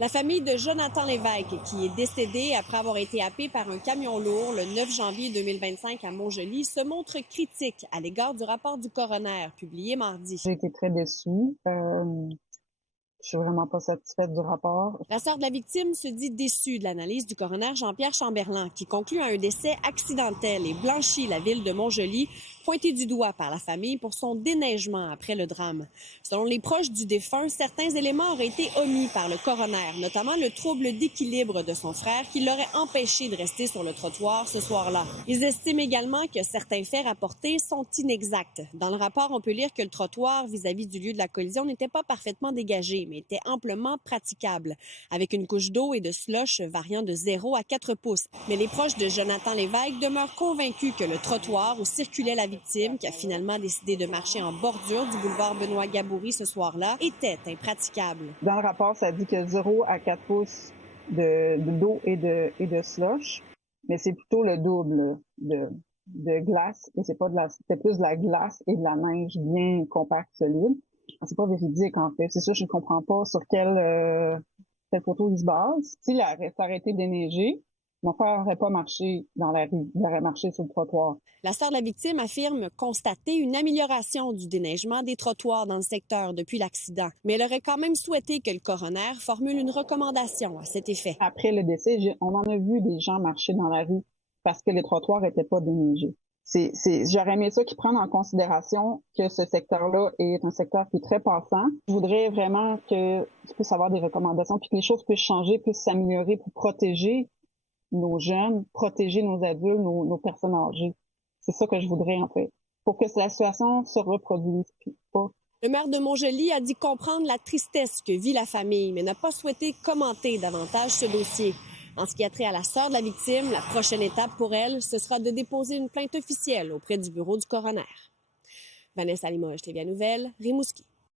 La famille de Jonathan Lévesque, qui est décédé après avoir été happé par un camion lourd le 9 janvier 2025 à Montjoly, se montre critique à l'égard du rapport du coroner publié mardi. J'ai été très déçue. Je suis vraiment pas satisfaite du rapport. La sœur de la victime se dit déçue de l'analyse du coroner Jean-Pierre Chamberlain, qui conclut à un décès accidentel et blanchit la ville de Montjoly, pointé du doigt par la famille pour son déneigement après le drame. Selon les proches du défunt, certains éléments auraient été omis par le coroner, notamment le trouble d'équilibre de son frère qui l'aurait empêché de rester sur le trottoir ce soir-là. Ils estiment également que certains faits rapportés sont inexacts. Dans le rapport, on peut lire que le trottoir vis-à-vis du lieu de la collision n'était pas parfaitement dégagé, mais était amplement praticable, avec une couche d'eau et de slush variant de 0 à 4 pouces. Mais les proches de Jonathan Lévesque demeurent convaincus que le trottoir où circulait la victime, qui a finalement décidé de marcher en bordure du boulevard Benoît-Gaboury ce soir-là, était impraticable. Dans le rapport, ça dit que 0 à 4 pouces d'eau et de slush, mais c'est plutôt le double de glace, et c'est plus de la glace et de la neige bien compacte, solide. C'est pas véridique, en fait. C'est sûr, je ne comprends pas sur quelle photo il se base. S'il aurait été déneigé, mon frère n'aurait pas marché dans la rue, il aurait marché sur le trottoir. La sœur de la victime affirme constater une amélioration du déneigement des trottoirs dans le secteur depuis l'accident, mais elle aurait quand même souhaité que le coroner formule une recommandation à cet effet. Après le décès, on en a vu des gens marcher dans la rue parce que les trottoirs n'étaient pas déneigés. J'aurais aimé ça qu'ils prennent en considération que ce secteur-là est un secteur qui est très passant. Je voudrais vraiment que tu puisses avoir des recommandations puis que les choses puissent changer, puissent s'améliorer pour protéger nos jeunes, protéger nos adultes, nos personnes âgées. C'est ça que je voudrais, en fait, pour que la situation se reproduise pas. Le maire de Montjoly a dit comprendre la tristesse que vit la famille, mais n'a pas souhaité commenter davantage ce dossier. En ce qui a trait à la sœur de la victime, la prochaine étape pour elle, ce sera de déposer une plainte officielle auprès du bureau du coroner. Vanessa Limoges, TVA Nouvelles, Rimouski.